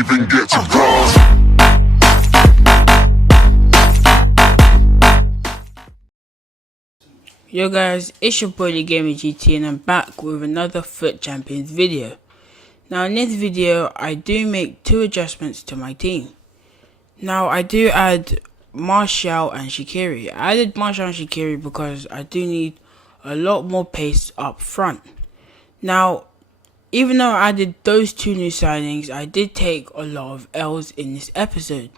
even get to cross. Yo guys, it's your boy the Gamer GT and I'm back with another FUT Champions video. Now in this video I do make two adjustments to my team. Now I do add Martial and Shaqiri. I added Martial and Shaqiri because I do need a lot more pace up front. Now even though I added those two new signings, I did take a lot of L's in this episode.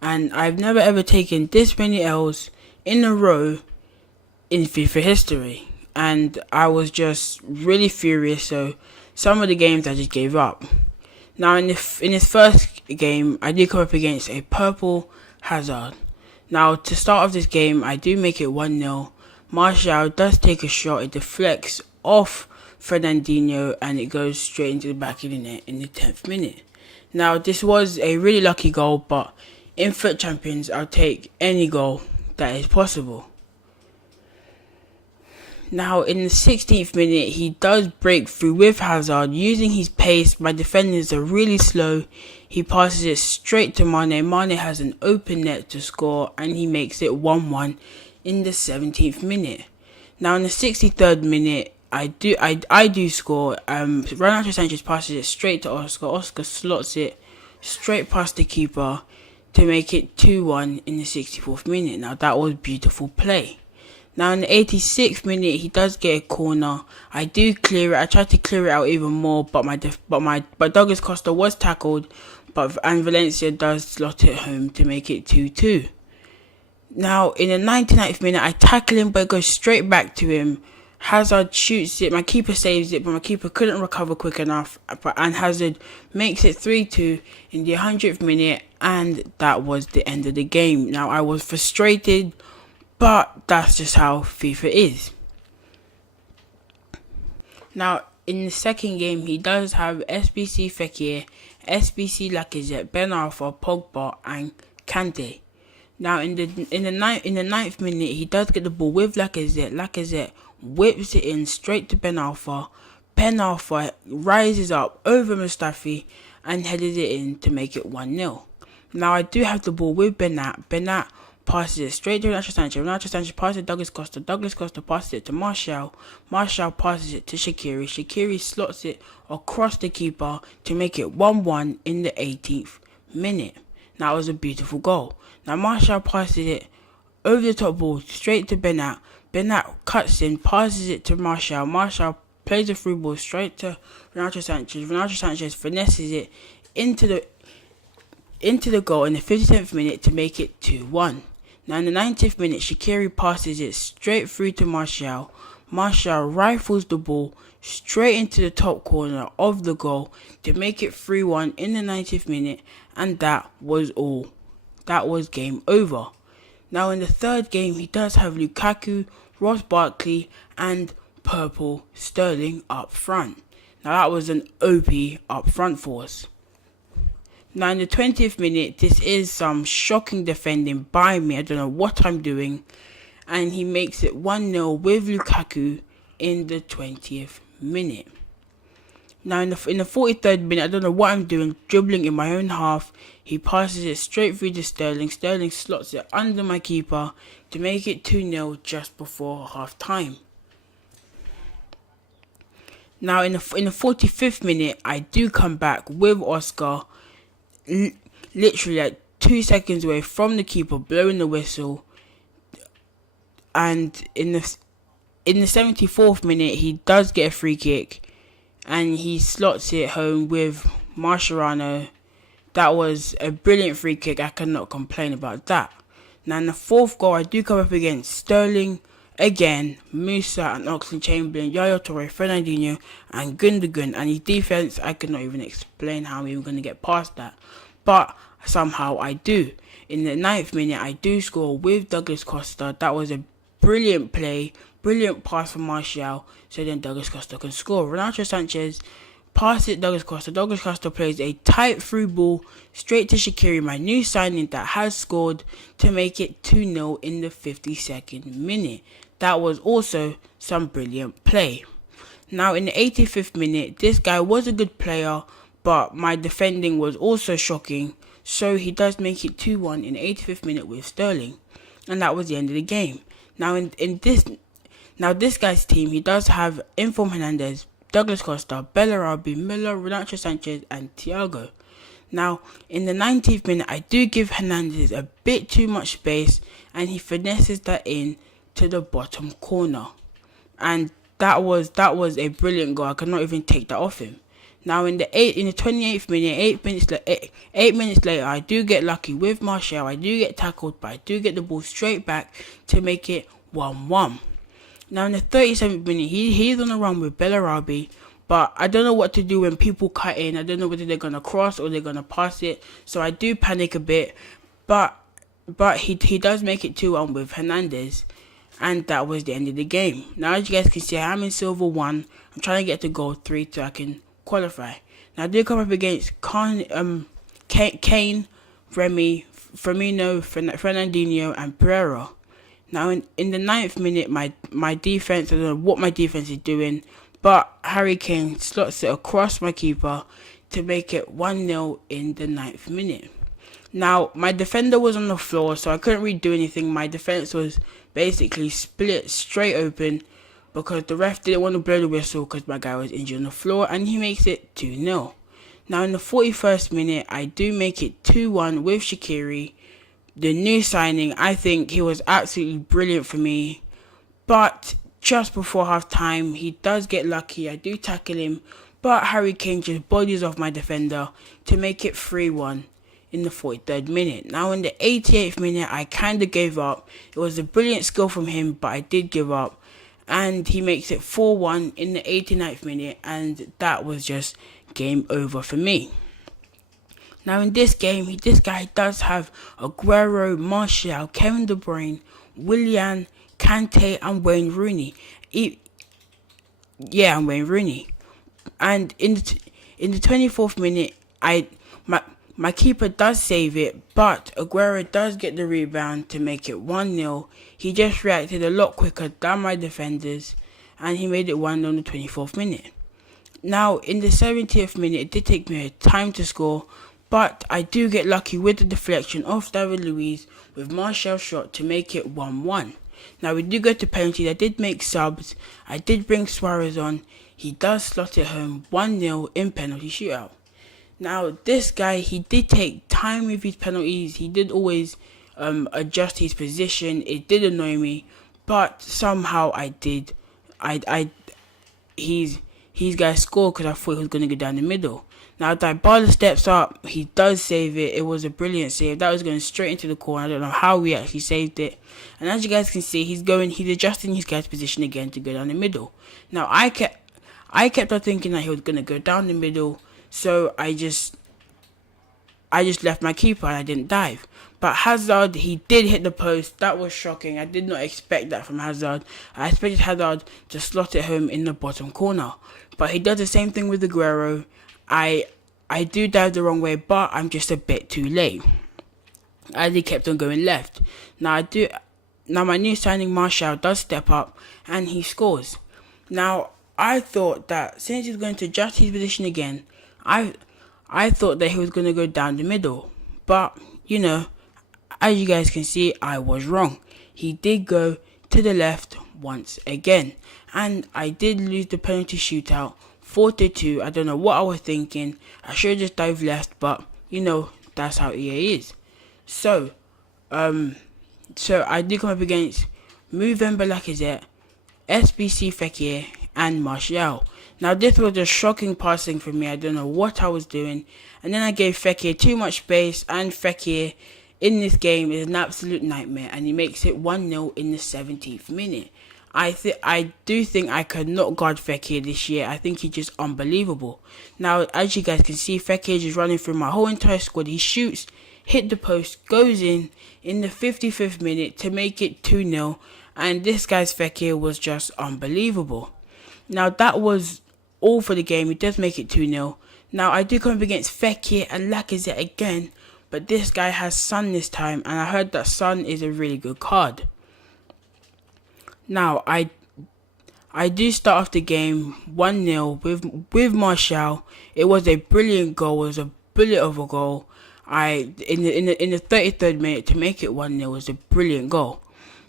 And I've never ever taken this many L's in a row in FIFA history, and I was just really furious, so some of the games I just gave up. Now in this first game I did come up against a purple Hazard. Now to start off this game I do make it 1-0. Martial does take a shot, it deflects off Fernandinho and it goes straight into the back of the net in the 10th minute. Now this was a really lucky goal, but in FUT Champions I'll take any goal that is possible. Now in the 16th minute he does break through with Hazard using his pace. My defenders are really slow. He passes it straight to Mane. Mane has an open net to score and he makes it 1-1 in the 17th minute. Now in the 63rd minute I do score. Renato Sanchez passes it straight to Oscar. Oscar slots it straight past the keeper to make it 2-1 in the 64th minute. Now that was beautiful play. Now in the 86th minute he does get a corner. I do clear it. I tried to clear it out even more, but Douglas Costa was tackled, and Valencia does slot it home to make it 2-2. Now in the 99th minute I tackle him, but it goes straight back to him. Hazard shoots it. My keeper saves it, but my keeper couldn't recover quick enough. And Hazard makes it 3-2 in the 100th minute, and that was the end of the game. Now I was frustrated, but that's just how FIFA is. Now, in the second game, he does have SBC Fekir, SBC Lacazette, Ben Arfa, Pogba, and Kante. Now, in the ninth minute, he does get the ball with Lacazette. Lacazette whips it in straight to Ben Arfa. Ben Arfa rises up over Mustafi and headed it in to make it 1-0. Now, I do have the ball with Bernat. Bernat passes it straight to Renato Sanchez. Renato Sanchez passes it to Douglas Costa. Douglas Costa passes it to Martial. Martial passes it to Shaqiri. Shaqiri slots it across the keeper to make it 1-1 in the 18th minute. Now it was a beautiful goal. Now Martial passes it over the top ball straight to Bernat. Bernat cuts in, passes it to Martial. Martial plays a through ball straight to Renato Sanchez. Renato Sanchez finesses it into the goal in the 57th minute to make it 2-1. Now in the 90th minute, Shaqiri passes it straight through to Martial. Martial rifles the ball straight into the top corner of the goal to make it 3-1 in the 90th minute, and that was all. That was game over. Now in the third game, he does have Lukaku, Ross Barkley, and purple Sterling up front. Now that was an OP up front for us. Now in the 20th minute, this is some shocking defending by me. I don't know what I'm doing. And he makes it 1-0 with Lukaku in the 20th minute. Now in the 43rd minute, I don't know what I'm doing, dribbling in my own half. He passes it straight through to Sterling. Sterling slots it under my keeper to make it 2-0 just before half time. Now in the 45th minute, I do come back with Oscar, literally like 2 seconds away from the keeper blowing the whistle, and in the 74th minute he does get a free kick and he slots it home with Mascherano. That was a brilliant free kick. I cannot complain about that. Now in the fourth goal I do come up against Sterling again, Musa and Oxlade-Chamberlain, Yaya Toure, Fernandinho and Gundogan, and his defense I cannot even explain how I'm even going to get past that, but somehow I do. In the 9th minute I do score with Douglas Costa. That was a brilliant play, brilliant pass from Martial, so then Douglas Costa can score. Renato Sanchez passes it Douglas Costa. Douglas Costa plays a tight through ball straight to Shaqiri, my new signing that has scored, to make it 2-0 in the 52nd minute. That was also some brilliant play. Now in the 85th minute, this guy was a good player, but my defending was also shocking. So he does make it 2-1 in the 85th minute with Sterling, and that was the end of the game. Now this guy's team, he does have Inform Hernandez, Douglas Costa, Bellarabi, Miller, Renato Sanchez, and Thiago. Now, in the 90th minute, I do give Hernandez a bit too much space, and he finesses that in to the bottom corner. And that was a brilliant goal. I could not even take that off him. Now, in the 28th minute, 8 minutes later, I do get lucky with Martial. I do get tackled, but I do get the ball straight back to make it 1-1. Now, in the 37th minute, he's on a run with Bellarabi, but I don't know what to do when people cut in. I don't know whether they're going to cross or they're going to pass it, so I do panic a bit, but he does make it 2-1 with Hernandez, and that was the end of the game. Now, as you guys can see, I'm in silver 1. I'm trying to get to gold 3 so I can qualify. Now, I did come up against Kane, Remy, Firmino, Fernandinho, and Pereira. Now, in the 9th minute, my defense, I don't know what my defense is doing, but Harry Kane slots it across my keeper to make it 1-0 in the 9th minute. Now, my defender was on the floor, so I couldn't really do anything. My defense was basically split straight open because the ref didn't want to blow the whistle because my guy was injured on the floor, and he makes it 2-0. Now, in the 41st minute, I do make it 2-1 with Shaqiri. The new signing, I think he was absolutely brilliant for me. But just before half time, he does get lucky. I do tackle him, but Harry Kane just bodies off my defender to make it 3-1 in the 43rd minute. Now, in the 88th minute, I kind of gave up. It was a brilliant skill from him, but I did give up. And he makes it 4-1 in the 89th minute, and that was just game over for me. Now, in this game, this guy does have Aguero, Martial, Kevin De Bruyne, Willian, Kante, and Wayne Rooney. And Wayne Rooney. And in the 24th minute, my keeper does save it, but Aguero does get the rebound to make it 1-0. He just reacted a lot quicker than my defenders, and he made it 1-0 in the 24th minute. Now, in the 70th minute, it did take me a time to score, but I do get lucky with the deflection of David Luiz with Martial's shot to make it 1-1. Now, we do go to penalties. I did make subs. I did bring Suarez on. He does slot it home 1-0 in penalty shootout. Now, this guy, he did take time with his penalties. He did always adjust his position. It did annoy me, but somehow his guy scored because I thought he was going to go down the middle. Now, Dybala steps up. He does save it. It was a brilliant save. That was going straight into the corner. I don't know how we actually saved it. And as you guys can see, he's adjusting his guy's position again to go down the middle. Now, I kept on thinking that he was going to go down the middle, so I just left my keeper and I didn't dive. But Hazard, he did hit the post. That was shocking. I did not expect that from Hazard. I expected Hazard to slot it home in the bottom corner. But he does the same thing with Aguero. I do dive the wrong way, but I'm just a bit too late. As he kept on going left. Now my new signing Martial does step up and he scores. Now, I thought that since he's going to adjust his position again, I thought that he was going to go down the middle. But, as you guys can see, I was wrong. He did go to the left once again. And I did lose the penalty shootout 4-2. I don't know what I was thinking. I should have just dived left, but, that's how EA is. So I did come up against Movember Lacazette, SBC Fekir, and Martial. Now, this was a shocking passing for me. I don't know what I was doing. And then I gave Fekir too much space, and Fekir in this game is an absolute nightmare, and he makes it 1-0 in the 17th minute. I do think I could not guard Fekir this year. I think he's just unbelievable. Now, as you guys can see, Fekir is running through my whole entire squad. He shoots, hit the post, goes in the 55th minute to make it 2-0. And this guy's Fekir was just unbelievable. Now, that was all for the game. He does make it 2-0. Now, I do come up against Fekir and Lacazette again, but this guy has Son this time, and I heard that Son is a really good card. Now, I I do start off the game 1-0 with Martial. It was a brilliant goal. It was a bullet of a goal. In the 33rd minute to make it 1-0 was a brilliant goal.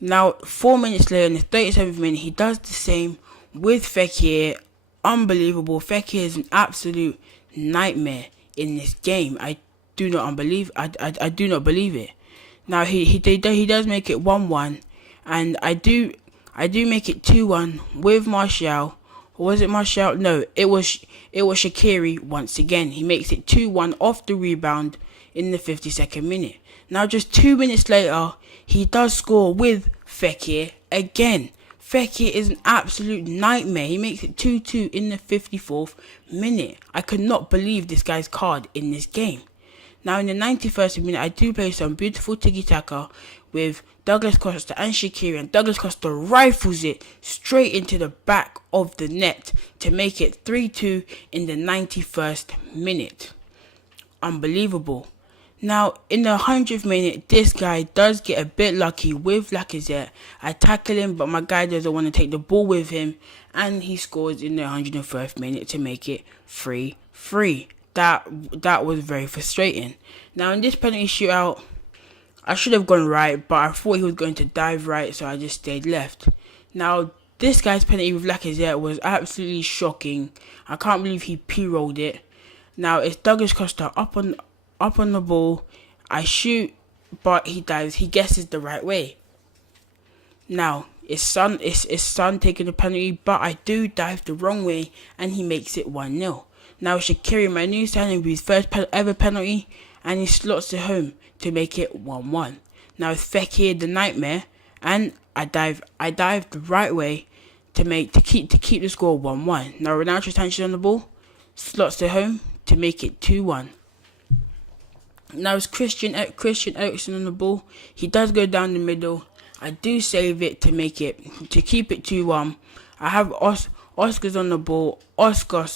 Now 4 minutes later, in the 37th minute, he does the same with Fekir. Unbelievable. Fekir is an absolute nightmare in this game. I do not believe it. Now he does make it 1-1, and I do make it 2-1 with Martial. Or was it Martial? No, it was Shaqiri once again. He makes it 2-1 off the rebound in the 52nd minute. Now just 2 minutes later, he does score with Fekir again. Fekir is an absolute nightmare. He makes it 2-2 in the 54th minute. I could not believe this guy's card in this game. Now in the 91st minute, I do play some beautiful tiki-taka with Douglas Costa and Shaqiri, and Douglas Costa rifles it straight into the back of the net to make it 3-2 in the 91st minute. Unbelievable. Now, in the 100th minute, this guy does get a bit lucky with Lacazette. I tackle him, but my guy doesn't want to take the ball with him, and he scores in the 101st minute to make it 3-3. That was very frustrating. Now, in this penalty shootout, I should have gone right, but I thought he was going to dive right, so I just stayed left. Now, this guy's penalty with Lacazette was absolutely shocking. I can't believe he p-rolled it. Now, it's Douglas Costa up on the ball. I shoot, but he dives. He guesses the right way. Now, it's Son taking the penalty, but I do dive the wrong way, and he makes it 1-0. Now, Shaqiri, my new signing, with his first ever penalty, and he slots it home to make it 1-1. Now, it's Fekir, the nightmare, and I dive the right way to keep the score 1-1. Now, Ronaldo's tension on the ball, slots it home to make it 2-1. Now it's Christian Eriksen on the ball. He does go down the middle. I do save it to keep it 2-1. I have Oscar's on the ball. Oscar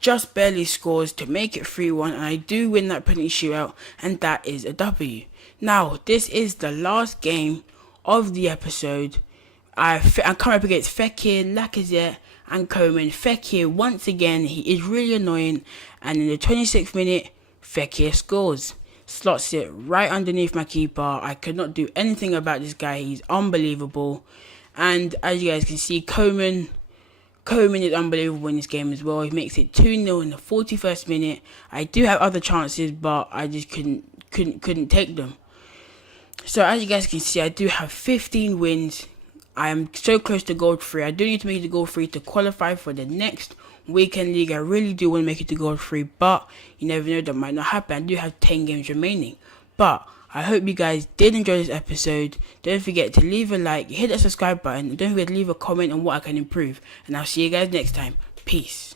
just barely scores to make it 3-1, and I do win that penalty shootout, and that is a W. Now this is the last game of the episode. I come up against Fekir, Lacazette, and Coman. Fekir once again, he is really annoying, and in the 26th minute, Fekir scores. Slots it right underneath my keeper. I could not do anything about this guy. He's unbelievable. And as you guys can see, Coman is unbelievable in this game as well. He makes it 2-0 in the 41st minute. I do have other chances, but I just couldn't take them. So as you guys can see, I do have 15 wins. I am so close to gold 3. I do need to make it to gold 3 to qualify for the next weekend league. I really do want to make it to gold 3, but you never know, that might not happen. I do have 10 games remaining. But I hope you guys did enjoy this episode. Don't forget to leave a like, hit the subscribe button, and don't forget to leave a comment on what I can improve. And I'll see you guys next time. Peace.